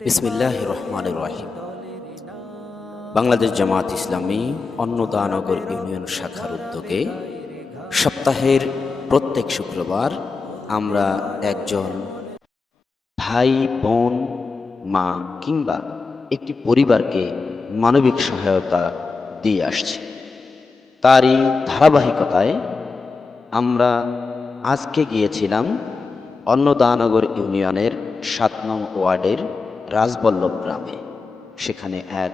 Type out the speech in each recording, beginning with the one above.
বিসমিল্লাহ রহমান রহিম বাংলাদেশ জামাত ইসলামী অন্নদানগর ইউনিয়ন শাখার উদ্যোগে সপ্তাহের প্রত্যেক শুক্রবার আমরা একজন ভাই, বোন, মা কিংবা একটি পরিবারকে মানবিক সহায়তা দিয়ে আসছি। তারই ধারাবাহিকতায় আমরা আজকে গিয়েছিলাম অন্নদানগর ইউনিয়নের সাত নং ওয়ার্ডের রাজবল্লভ গ্রামে। সেখানে এক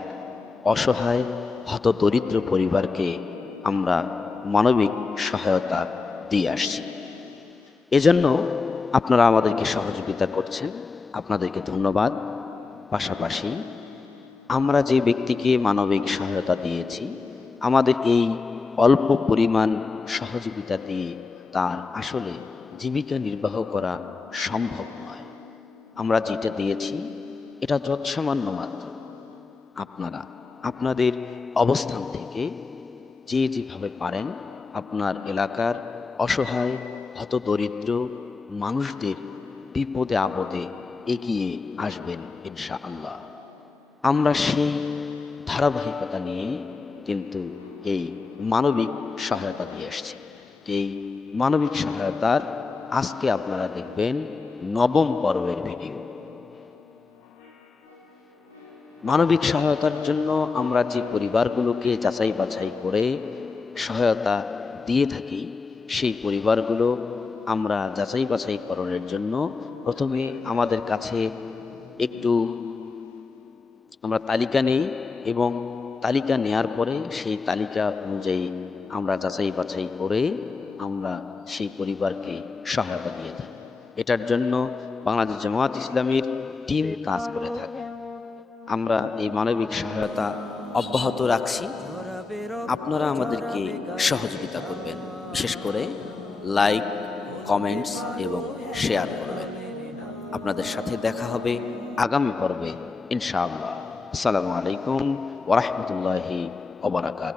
অসহায়, হতদরিদ্র পরিবারকে আমরা মানবিক সহায়তা দিয়ে আসছি। এজন্য আপনারা আমাদেরকে সহযোগিতা করছেন। আপনাদেরকে ধন্যবাদ। পাশাপাশি আমরা যে ব্যক্তিকে মানবিক সহায়তা দিয়েছি, আমাদের এই অল্প পরিমাণ সহযোগিতা দিয়ে তার আসলে জীবিকা নির্বাহ করা সম্ভব নয়। আমরা যেটা দিয়েছি এটা যৎসামান্য মাত্র। আপনারা, আপনাদের অবস্থান থেকে যে যেভাবে পারেন আপনার এলাকার অসহায় হতদরিদ্র মানুষদের বিপদে আপদে এগিয়ে আসবেন ইনশা আল্লাহ আমরা সেই ধারাবাহিকতা নিয়ে কিন্তু এই মানবিক সহায়তা দিয়ে আসছি। এই মানবিক সহায়তার আজকে আপনারা দেখবেন নবম পর্বের ভিডিও। মানবিক সহায়তার জন্য আমরা যে পরিবারগুলোকে যাচাই বাছাই করে সহায়তা দিয়ে থাকি, সেই পরিবারগুলো আমরা যাচাই বাছাই করণের জন্য প্রথমে আমাদের কাছে একটু আমরা তালিকা নেই এবং তালিকা নেয়ার পরে সেই তালিকা অনুযায়ী আমরা যাচাই বাছাই করে আমরা সেই পরিবারকে সহায়তা দিয়ে থাকি। এটার জন্য বাংলাদেশ জামায়াত ইসলামীর টিম কাজ করে থাকে। আমরা এই মানবিক সহায়তা অব্যাহত রাখছি। আপনারা আমাদেরকে সহযোগিতা করবেন, বিশেষ করে লাইক, কমেন্টস এবং শেয়ার করবেন। আপনাদের সাথে দেখা হবে আগামী পর্বে, ইনশাআল্লাহ। আসসালামু আলাইকুম ওরহমতুল্লাহি ওবরাকাত